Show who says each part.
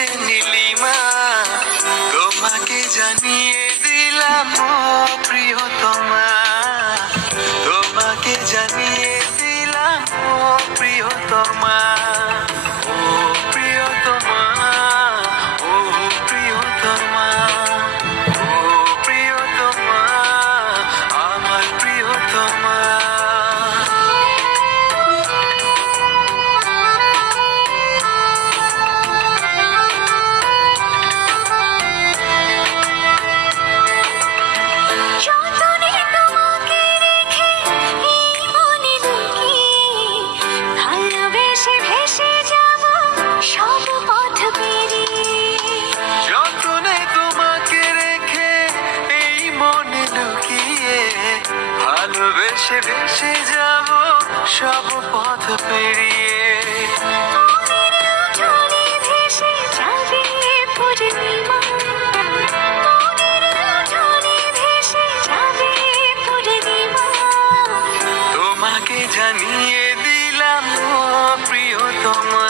Speaker 1: আছে নীলিমা তোমাকে জানিয়ে দিলাম প্রিয়তমা।
Speaker 2: তোমাকে জানিয়ে দিলাম প্রিয়তমা। ভালোবেসে ভেসে যাব সব পথ পেরিয়ে।
Speaker 1: তোমাকে জানিয়ে দিলাম প্রিয়তমা।